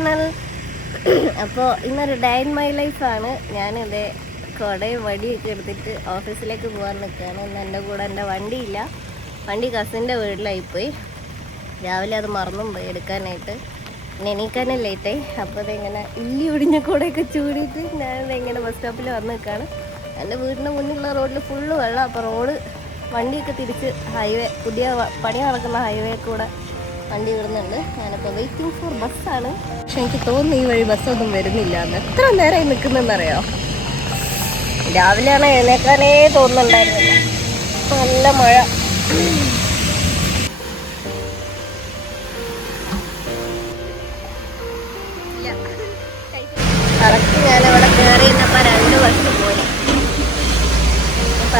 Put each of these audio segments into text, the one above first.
Channel. അപ്പോൾ ഇന്നൊരു day in my ലൈഫാണ്. ഞാനിതേ കുടയും വടിയൊക്കെ എടുത്തിട്ട് ഓഫീസിലേക്ക് പോകാൻ നിൽക്കുകയാണ്. ഇന്ന് എൻ്റെ കൂടെ എൻ്റെ വണ്ടിയില്ല. വണ്ടി കസിൻ്റെ വീട്ടിലായിപ്പോയി. രാവിലെ അത് മറന്നും പോയി എടുക്കാനായിട്ട്. പിന്നെ എണീക്കാനും ലേറ്റായി. അപ്പോൾ ഇതിങ്ങനെ ഇല്ലി ഒടിഞ്ഞ കൂടെയൊക്കെ ചൂടിയിട്ട് ഞാനിത് ഇങ്ങനെ ബസ് സ്റ്റോപ്പിൽ വന്ന് നിൽക്കുകയാണ്. എൻ്റെ വീടിൻ്റെ മുന്നിലുള്ള റോഡിൽ ഫുള്ള് വെള്ളം. അപ്പോൾ റോഡ് വണ്ടിയൊക്കെ തിരിച്ച് ഹൈവേ, പുതിയ പണി നടക്കുന്ന ഹൈവേ കൂടെ വണ്ടി വിടുന്നുണ്ട്. ഞാനിപ്പോൾ വെയിറ്റിംഗ് ഫോർ ബസ്സാണ്. പക്ഷെ എനിക്ക് തോന്നുന്നു ഈ വഴി ബസ്സൊന്നും വരുന്നില്ല എന്ന്. എത്ര നേരമായി നിൽക്കുന്നതെന്നറിയോ? രാവിലെയാണ് എഴുന്നേക്കാനേ തോന്നുന്നുണ്ടായിരുന്നില്ല. നല്ല മഴ. കറക്റ്റ് ഞാനവിടെ കയറിയിരുന്നപ്പോൾ 2 ബസ് പോയി.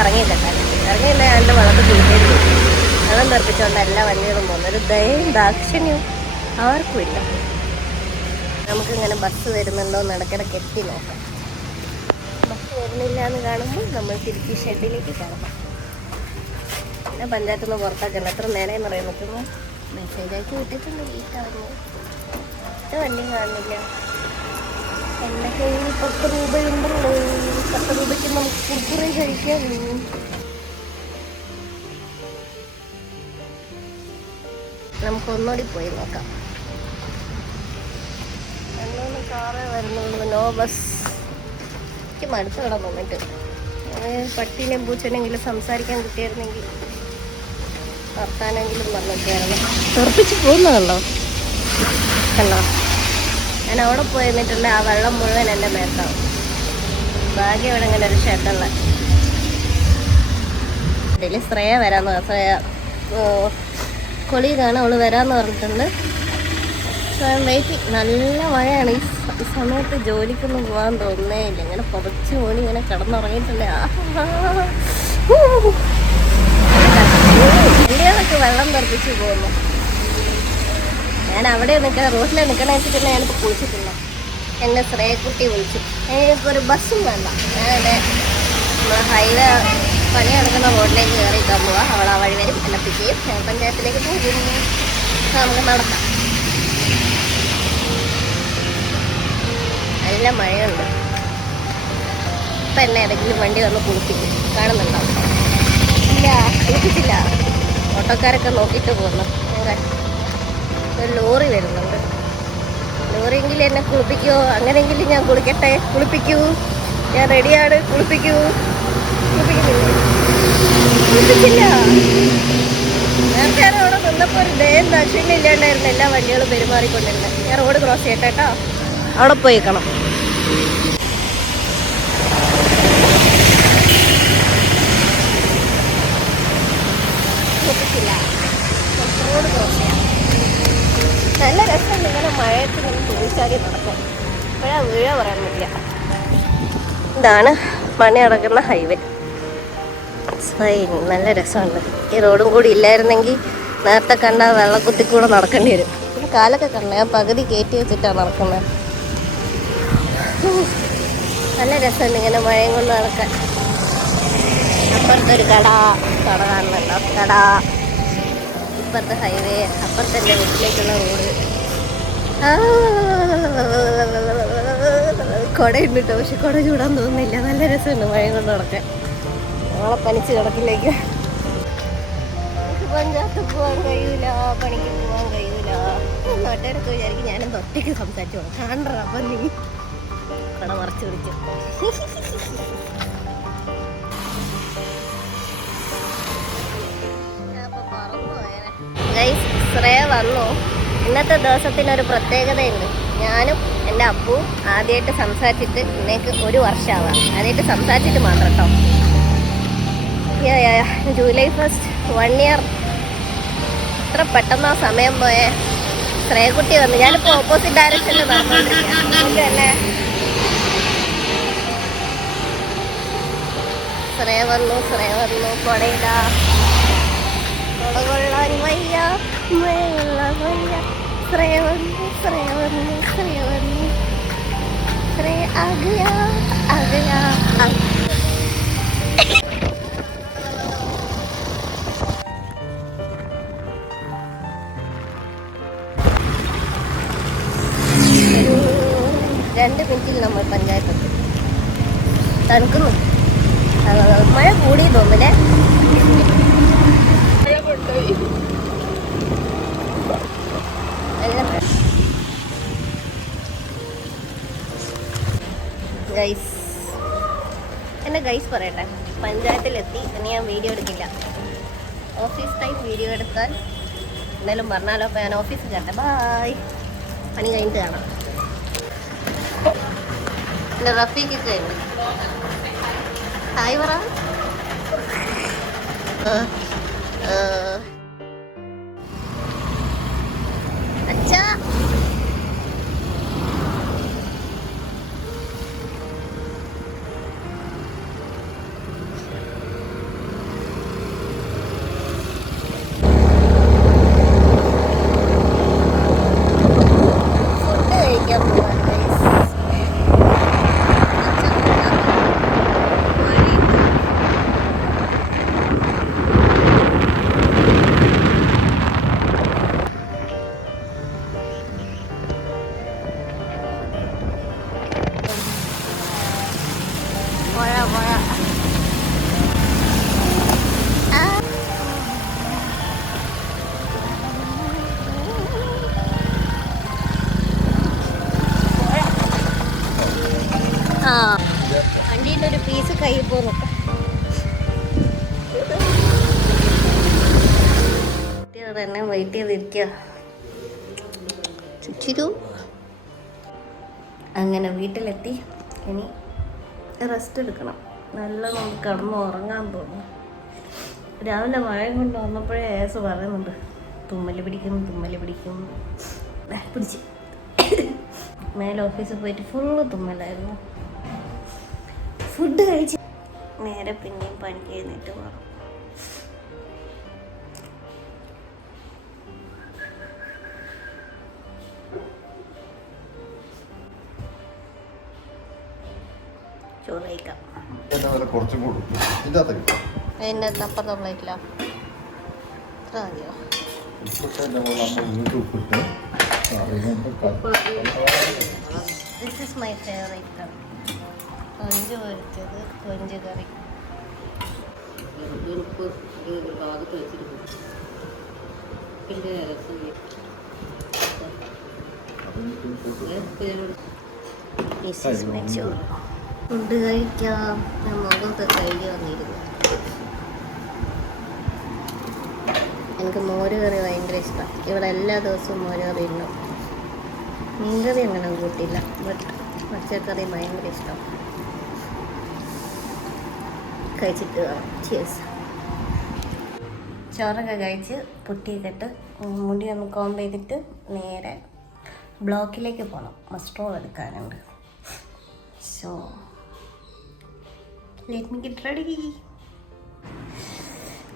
ഇറങ്ങിയില്ല എൻ്റെ വളർത്ത് കുളിക്കേണ്ടി വരും. വെള്ളം തെറിപ്പിച്ചുകൊണ്ട് എല്ലാ വണ്ടികളും പോകുന്നു. ഒരു ദയയും ദാക്ഷിണ്യവും ആർക്കും ഇല്ല. നമുക്കിങ്ങനെ ബസ് വരുന്നുണ്ടോ എന്ന് ഇടയ്ക്കിടയ്ക്ക് എത്തി നോക്കാം. ബസ് വരുന്നില്ല എന്ന് കാണുമ്പോൾ നമ്മൾ തിരിച്ച് ഷെഡിലേക്ക് കയറണം. പിന്നെ പഞ്ചായത്തിൽ നിന്ന് പുറത്താക്കണം. എത്ര നേരം പറയാൻ നിൽക്കുന്നു. മെസ്സേജ് ആക്കി വിട്ടിട്ടുണ്ട്. വീട്ടാവുന്നു. ഒറ്റ വണ്ടി കാണുന്നില്ല. എൻ്റെ കയ്യിൽ 10 രൂപയുണ്ടല്ലോ. 10 രൂപയ്ക്ക് നമുക്ക് കുർക്കുറേ കഴിക്കാം. നമുക്കൊന്നുകൂടി പോയി നോക്കാം. എന്നൊന്ന് കാറേ വരുന്നുള്ളൂ. No bus. എനിക്ക് മടുത്ത് കിടന്നു വന്നിട്ട്. പട്ടീനെയും പൂച്ചനെങ്കിലും സംസാരിക്കാൻ കിട്ടിയായിരുന്നെങ്കിൽ വർത്താനെങ്കിലും പറഞ്ഞൊക്കെയായിരുന്നു. തെറിപ്പിച്ച് പോകുന്നതല്ലോ. കണ്ടോ? ഞാൻ അവിടെ പോയി നിന്നിട്ടുണ്ട്. ആ വെള്ളം മുഴുവൻ എൻ്റെ മേത്താവും. ഭാഗ്യം ഇവിടെ ഇങ്ങനെ ഒരു ഷെഡുള്ള. ഇതിൽ ശ്രേയ വരാമെന്ന് പറഞ്ഞു. ശ്രേയ കൊളീഗാണ്. അവൾ വരാമെന്ന് പറഞ്ഞിട്ടുണ്ട്. വെയിറ്റിംഗ്. നല്ല മഴയാണ്. ഈ സമയത്ത് ജോലിക്കൊന്നും പോകാൻ തോന്നുന്നേ ഇല്ല. ഇങ്ങനെ പുറച്ച് പോണി ഇങ്ങനെ കിടന്നുറങ്ങിയിട്ടില്ല. വണ്ടികളൊക്കെ വെള്ളം തെറിപ്പിച്ച് പോകുന്നു. ഞാൻ അവിടെ നിൽക്കണം, റോഡിൽ നിൽക്കണ വെച്ചിട്ടില്ല. ഞാനിപ്പോൾ കുളിച്ചിട്ടില്ല. എന്നെ ശ്രേയക്കുട്ടി വിളിച്ചു. എനിക്കൊരു ബസ്സും വേണ്ട. ഞാനിവിടെ ഹൈവേ പണി നടക്കുന്ന റോഡിലേക്ക് കയറിക്കാൻ പോവാം. അവൾ ആ വഴി വരും, എന്നെ പിക്ക് ചെയ്യും. ഞാൻ പഞ്ചായത്തിലേക്ക് പോകും. നമുക്ക് നടക്കാം. നല്ല മഴയുണ്ട്. ഇപ്പം എന്നെ ഏതെങ്കിലും വണ്ടി വന്ന് കുളിപ്പിക്കും. കാണുന്നുണ്ടോ? ഇല്ല, കുളിപ്പിച്ചില്ല. ഓട്ടോക്കാരൊക്കെ നോക്കിയിട്ട് പോകുന്നു. ഒരു ലോറി വരുന്നുണ്ട്. ലോറിയെങ്കിലും എന്നെ കുളിപ്പിക്കുമോ? അങ്ങനെയെങ്കിലും ഞാൻ കുളിക്കട്ടെ. കുളിപ്പിക്കൂ, ഞാൻ റെഡിയാണ്. കുളിപ്പിക്കൂ. കുളിപ്പിച്ചില്ല. നേരത്തെ അവിടെ നിന്നപ്പോൾ ഒരു ദയം ദക്ഷിണ ഇല്ലാണ്ടായിരുന്നു. എല്ലാ വണ്ടികളും പെരുമാറിക്കൊണ്ടിരുന്നത്. ഞാൻ റോഡ് ക്രോസ് ചെയ്യട്ടെ കേട്ടോ. അവിടെ പോയിക്കണം. കുളിപ്പിച്ചില്ല. റോഡ് ക്രോസ് ചെയ്യാം. നല്ല രസമുണ്ട് ഇങ്ങനെ മഴയത്ത് നിന്ന് തുണിച്ചാടി നടക്കും. ഇപ്പോഴാ വീഴ പറയാൻ പറ്റില്ല. ഇതാണ് പണി നടക്കുന്ന ഹൈവേ. നല്ല രസമുണ്ട്. ഈ റോഡും കൂടി ഇല്ലായിരുന്നെങ്കിൽ നേരത്തെ കണ്ട വെള്ളക്കുത്തി കൂടെ നടക്കേണ്ടി വരും. പിന്നെ കാലൊക്കെ കണ്ട ഞാൻ പകുതി കയറ്റി വെച്ചിട്ടാണ് നടക്കുന്നത്. നല്ല രസമുണ്ട് ഇങ്ങനെ മഴയും കൊണ്ട് നടക്കാൻ. അപ്പുറത്തൊരു കട കാണുന്നുണ്ടോ? കട. ഇപ്പുറത്തെ ഹൈവേ. അപ്പുറത്തെ എൻ്റെ വീട്ടിലേക്കുള്ള റോഡ്. കുടയുണ്ട് കേട്ടോ. പക്ഷെ കുട ചൂടാൻ തോന്നുന്നില്ല. നല്ല രസമുണ്ട് മഴയും കൊണ്ട് നടക്കാൻ. നാളെ പനിച്ച് കിടക്കിലേക്ക്. എനിക്ക് പഞ്ചായത്ത് പോകാൻ കഴിയൂല, പണിക്ക് പോകാൻ കഴിയൂല. നാട്ടുകാരൊക്കെ വിചാരിക്കും ഞാനെന്ത് ഒറ്റയ്ക്ക് സംസാരിച്ചു പോകാം. കാണണ്ട. അപ്പം നീ കട മറച്ചു പിടിച്ചു. ഗൈസ്, ശ്രേയ വന്നു. ഇന്നത്തെ ദിവസത്തിനൊരു പ്രത്യേകതയുണ്ട്. ഞാനും എൻ്റെ അപ്പുവും ആദ്യമായിട്ട് സംസാരിച്ചിട്ട് ഇന്നേക്ക് 1 വർഷമാവാം. ആദ്യമായിട്ട് സംസാരിച്ചിട്ട് മാത്രം കേട്ടോ. July 1 1 year. എത്ര പെട്ടെന്നാ സമയം പോയേ. ശ്രേയക്കുട്ടി വന്നു. ഞാനിപ്പോൾ ഓപ്പോസിറ്റ് ഡയറക്ഷനിൽ നടന്നുകൊണ്ടിരിക്കുകയാണ്. ശ്രേയ വന്നു. കൊടയില്ല. കൊള്ളാൻ വയ്യ, മഴകൊള്ളാൻ വയ്യ. ശ്രേയ വന്നു. ശ്രേയ ആഗയാ. മഴ കൂടി തോന്നില്ലേ? ഗൈസ്, എൻ്റെ ഗൈസ് പറയട്ടെ, പഞ്ചായത്തിലെത്തി. ഇനി ഞാൻ വീഡിയോ എടുക്കില്ല. ഓഫീസ് ടൈം വീഡിയോ എടുത്താൽ എന്തായാലും പറഞ്ഞാലോ. അപ്പോൾ ഞാൻ ഓഫീസിൽ കട്ടെ. ബായ്. പണി കഴിഞ്ഞിട്ട് കാണാം. എൻ്റെ റഫീക്കൊക്കെ ഉണ്ട്. ഹായ് പറ. അച്ഛാ, വണ്ടീൻ്റെ ഒരു പീസ് കയ്യിൽ പോന്നു. തന്നെ വെയിറ്റ് ചെയ്തിരിക്കുക. ചുറ്റിരു അങ്ങനെ വീട്ടിലെത്തി. ഇനി റെസ്റ്റ് എടുക്കണം. നല്ല നമുക്ക് കിടന്ന് ഉറങ്ങാൻ തോന്നും. രാവിലെ മഴ കൊണ്ട് വന്നപ്പോഴേ ഏസ് പറയുന്നുണ്ട്, തുമ്മല് പിടിക്കും. പിടിച്ച് മേലെ ഓഫീസിൽ പോയിട്ട് ഫുള്ള് തുമ്മലായിരുന്നു. ഫുഡ് കഴിച്ച് നേരെ പിന്നെയും പണിക്ക് എഴുന്നേറ്റ് പോകണം. ചോറ് കഴിക്കാം. അതിൻ്റെ അപ്പുറത്തെ പ്ലേറ്റില്ല. ഇത്ര മതിയോ? ദിസ് ഈസ് മൈ ഫേവറേറ്റ് കറി. കൊഞ്ച് പൊരിച്ചത്, കൊഞ്ച് കറി. ഫുഡ് കഴിക്കാം. ഞാൻ മുഖമൊക്കെ കഴുകി വന്നിരുന്നു. എനിക്ക് മോര് കറി ഭയങ്കര ഇഷ്ടമാണ്. ഇവിടെ എല്ലാ ദിവസവും മോര് കറി ഉണ്ടാവും. മീൻകറി അങ്ങനെ കൂട്ടില്ല, ബട്ട് പച്ചക്കറി ഭയങ്കര ഇഷ്ടം. കഴിച്ചിട്ട് ചിയേഴ്സ്. ചോറൊക്കെ കഴിച്ച് പൊട്ടിയൊക്കെ ഇട്ട് മുടി ഒന്ന് കോംബ് ചെയ്തിട്ട് നേരെ ബ്ലോക്കിലേക്ക് പോകണം. മസ്ട്രോൾ എടുക്കാനുണ്ട്. So let me get ready.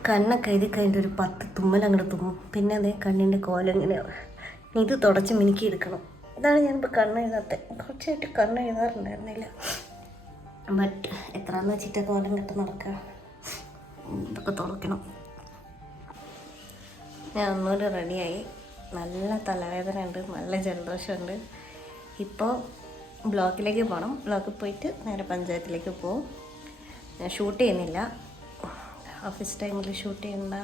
കണ്ണൊക്കെ എഴുതി കഴിഞ്ഞിട്ട് ഒരു 10 തുമ്മലങ്ങോട്ട് തുമ്മും. പിന്നെ അതേ കണ്ണിൻ്റെ കോലം ഇങ്ങനെയാണ്. ഇത് തുടച്ച് മിനുക്കി എടുക്കണം. ഇതാണ് ഞാനിപ്പോൾ കണ്ണ് എഴുതാത്തത്. കുറച്ചായിട്ട് കണ്ണ് എഴുതാറുണ്ടായിരുന്നില്ല. ബട്ട് എത്രയെന്ന് വെച്ചിട്ട് കോലം കെട്ട് നടക്കുക. ഇതൊക്കെ തുറക്കണം. ഞാൻ ഒന്നുകൂടി റെഡിയായി. നല്ല തലവേദന ഉണ്ട്, നല്ല ജലദോഷമുണ്ട്. ഇപ്പോൾ ബ്ലോക്കിലേക്ക് പോകണം. ബ്ലോക്കിൽ പോയിട്ട് നേരെ പഞ്ചായത്തിലേക്ക് പോകും. ഞാൻ ഷൂട്ട് ചെയ്യുന്നില്ല. ഓഫീസ് ടൈമിൽ ഷൂട്ട് ചെയ്യണ്ട,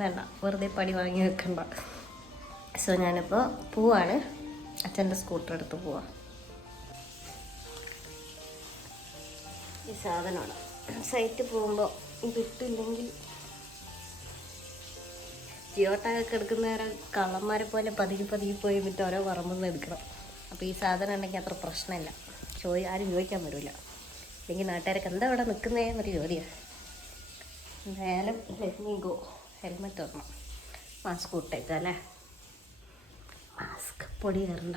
വേണ്ട, വെറുതെ പടി വാങ്ങി വെക്കണ്ട. സോ ഞാനിപ്പോൾ പോവാണ്. അച്ഛൻ്റെ സ്കൂട്ടർ എടുത്ത് പോവാം. ഈ സാധനമാണ്. സൈറ്റ് പോകുമ്പോൾ ഇതിട്ടില്ലെങ്കിൽ ജിയോ ടാഗൊക്കെ എടുക്കുന്ന നേരം കള്ളന്മാരെ പോലെ പതുക്കി പോയി എന്നിട്ട് ഓരോ പറമ്പെന്ന് എടുക്കണം. അപ്പോൾ ഈ സാധനം ഉണ്ടെങ്കിൽ അത്ര പ്രശ്നമില്ല. ആരും ചോദിക്കാൻ വരില്ല. അല്ലെങ്കിൽ നാട്ടുകാരൊക്കെ എന്താ ഇവിടെ നിൽക്കുന്നേ എന്നൊരു ചോദ്യമാണ്. എന്തായാലും ഗോ. ഹെൽമെറ്റ് ഇടണം, മാസ്ക് ഇട്ടേക്കാം അല്ലേ. മാസ്ക് പൊടി കയറണ്ട,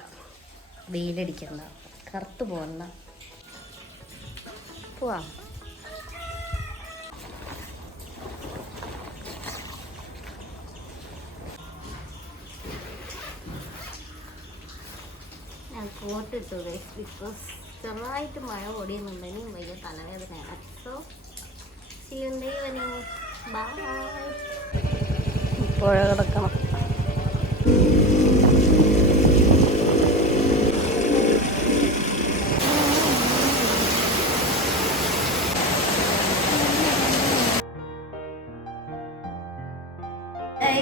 വെയിലടിക്കണ്ട, കറുത്ത് പോകണ്ട. പോവാം. ഞാൻ കോട്ടിട്ടു ബിക്കോസ് ചെറുതായിട്ട് മഴ പൊടിയുന്നുണ്ട്. ഇനിയും വയ്യ, തലവേദനയാണ്. So see you in the evening. Bye. പുഴ കിടക്കണം.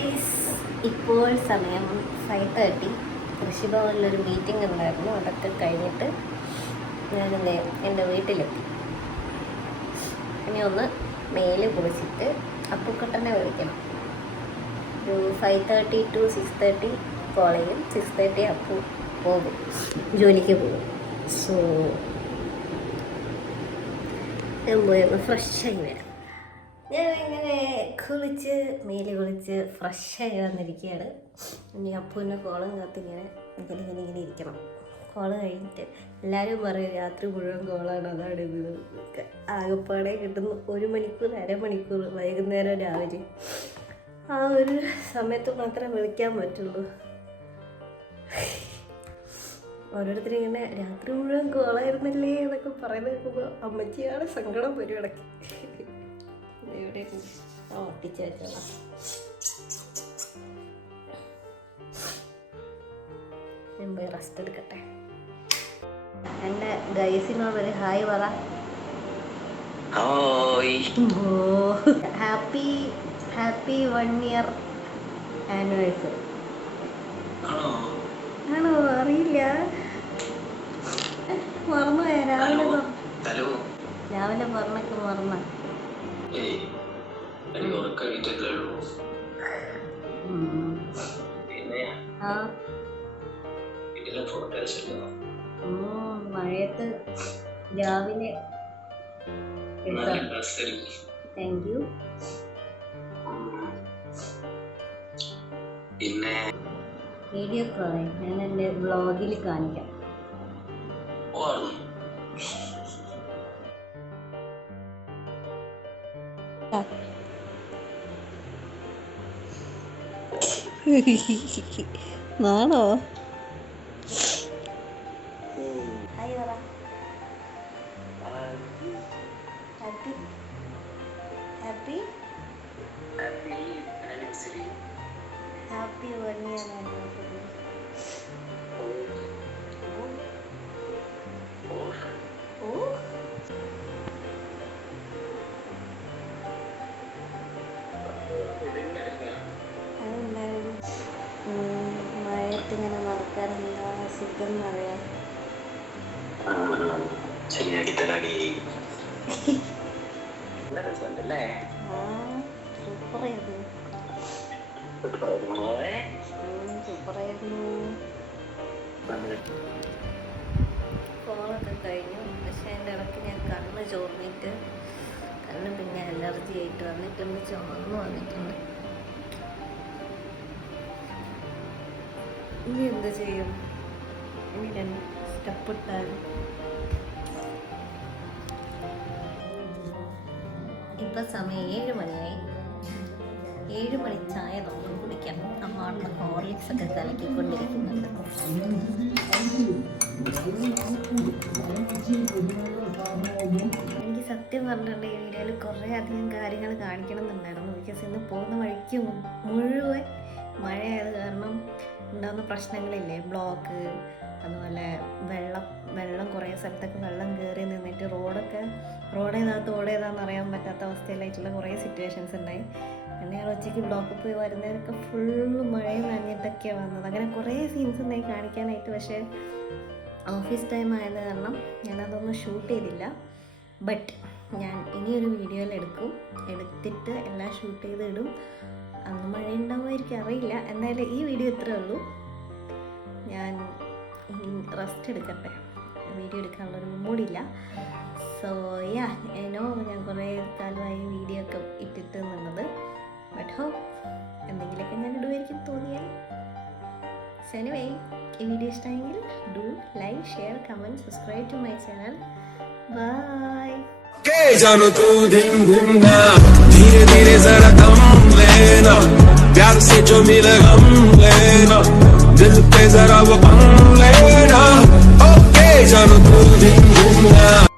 ഗൈസ്, ഇപ്പോൾ സമയം 5:30. കൃഷിഭവനിലൊരു മീറ്റിംഗ് ഉണ്ടായിരുന്നു. അതൊക്കെ കഴിഞ്ഞിട്ട് ഞാനിന്ന് എൻ്റെ വീട്ടിലെത്തി. ഇനി ഒന്ന് മേല് കുളിച്ചിട്ട് അപ്പുക്കുട്ടനെ വിളിക്കണം. ഒരു 5:30 to 6:30 കോളേജിൽ 6:30 അപ്പു പോകും, ജോലിക്ക് പോകും. സോ ഞാൻ പോയി ഒന്ന് ഫ്രഷായി വരാം. ഞാൻ ഇങ്ങനെ മേല് കുളിച്ച് ഫ്രഷായി വന്നിരിക്കുകയാണ്. ഇനി അപ്പൂൻ്റെ കോളം കാത്തിങ്ങനെ ഇങ്ങനെ ഇരിക്കണം. കോള് കഴിഞ്ഞിട്ട് എല്ലാവരും പറയും രാത്രി മുഴുവൻ കോളാണ്, അതാണ് ഇത്. ആകെപ്പാടെ കിട്ടുന്ന 1 മണിക്കൂർ, അരമണിക്കൂർ വൈകുന്നേരം രാവിലെ ആ ഒരു സമയത്ത് മാത്രമേ വിളിക്കാൻ പറ്റുള്ളൂ. ഓരോരുത്തരിങ്ങനെ രാത്രി മുഴുവൻ കോളായിരുന്നില്ലേ എന്നൊക്കെ പറയുന്നത് കേൾക്കുമ്പോൾ അമ്മച്ചിയാണ് സങ്കടം വരും ഇടയ്ക്ക്. എവിടെ ഒട്ടിച്ച് വെച്ചോളാം. ഞാൻ പോയി റെസ്റ്റ് എടുക്കട്ടെ. എൻ്റെ ഗൈസിനോടൊരു ഹായ് പറ. Happy 1 year anniversary. ആണോ? അറിയില്ല, മറന്നുപോയ. രാവിലെ പറഞ്ഞൊക്കെ മറന്ന. മഴയത്ത് രാവിലെ. Thank you. വീഡിയോ കോൾ ഞാൻ എൻ്റെ വ്ളോഗിൽ കാണിക്കാം. നാണോ? ഹായ് പറ. Happy happy happy 1 year anniversary. മഴയത്തിങ്ങനെ നടക്കാനെന്താ സുഖം അറിയാം. സൂപ്പറായിരുന്നു. കോളൊക്കെ കഴിഞ്ഞു. പക്ഷെ എൻ്റെ ഇടയ്ക്ക് ഞാൻ കണ്ണ് ചോർന്നിട്ട് കണ്ണ് പിന്നെ അലർജി ആയിട്ട് വന്നിട്ടുണ്ട്, ചുമന്ന് വന്നിട്ടുണ്ട്. ഇനി എന്ത് ചെയ്യും? ഇനി 2 സ്റ്റെപ്പ് ഇട്ടാൽ. ഇപ്പം സമയം 7 മണിയായി. 7 മണി ചായ നമ്മൾ കുടിക്കാം. അമ്മ ഹോർലിക്സ് ഒക്കെ കലക്കിക്കൊണ്ടിരിക്കുന്നുണ്ട്. എനിക്ക് സത്യം പറഞ്ഞിട്ടുണ്ട് ഈ വീഡിയോയിൽ കുറേ അധികം കാര്യങ്ങൾ കാണിക്കണമെന്നുണ്ടായിരുന്നു. ബിക്കോസ് ഇന്ന് പോകുന്ന വഴിക്ക് മുഴുവൻ മഴയായത് കാരണം ഉണ്ടാകുന്ന പ്രശ്നങ്ങളില്ലേ, ബ്ലോക്ക്, അതുപോലെ വെള്ളം കുറേ സ്ഥലത്തൊക്കെ വെള്ളം കയറി നിന്നിട്ട് റോഡേതാ തോടേതാന്ന് അറിയാൻ പറ്റാത്ത അവസ്ഥയിലായിട്ടുള്ള കുറേ സിറ്റുവേഷൻസ് ഉണ്ടായി. പിന്നെ ഞങ്ങൾ ഉച്ചയ്ക്ക് ബ്ലോക്കിൽ പോയി വരുന്നവരൊക്കെ ഫുള്ള് മഴയും നനഞ്ഞിട്ടൊക്കെയാണ് വന്നത്. അങ്ങനെ കുറേ സീൻസ് ഉണ്ടായി കാണിക്കാനായിട്ട്. പക്ഷേ ഓഫീസ് ടൈം ആയത് കാരണം ഞാനതൊന്നും ഷൂട്ട് ചെയ്തില്ല. ബട്ട് ഞാൻ ഇനിയൊരു വീഡിയോയിൽ എടുത്തിട്ട് എല്ലാം ഷൂട്ട് ചെയ്ത് ഇടും. അന്ന് മഴ ഉണ്ടാവുമായിരിക്കും, അറിയില്ല. എന്തായാലും ഈ വീഡിയോ ഇത്രയേ ഉള്ളൂ. ഞാൻ റെസ്റ്റ് എടുക്കട്ടെ, വീഡിയോ എടുക്കാനുള്ളൊരു മൂടില്ല. സോ യാ, ഞാൻ കുറേ കാലമായി വീഡിയോ ഒക്കെ ഇട്ടിട്ട് എന്നുള്ളത്. ബട്ട് ഹോപ്പ് എന്തെങ്കിലുമൊക്കെ ഞാൻ ഇടുമായിരിക്കും തോന്നിയാൽ. സോ എനിവേ, ഈ വീഡിയോ ഇഷ്ടമെങ്കിൽ do like, share, comment, subscribe to my channel. Bye. जानो तू दिन दिन ना धीरे धीरे जरा दम लेना, प्यार से जो मिले गम लेना, दिल पे जरा वो गम लेना. ओके जानो तू दिन दिन ना.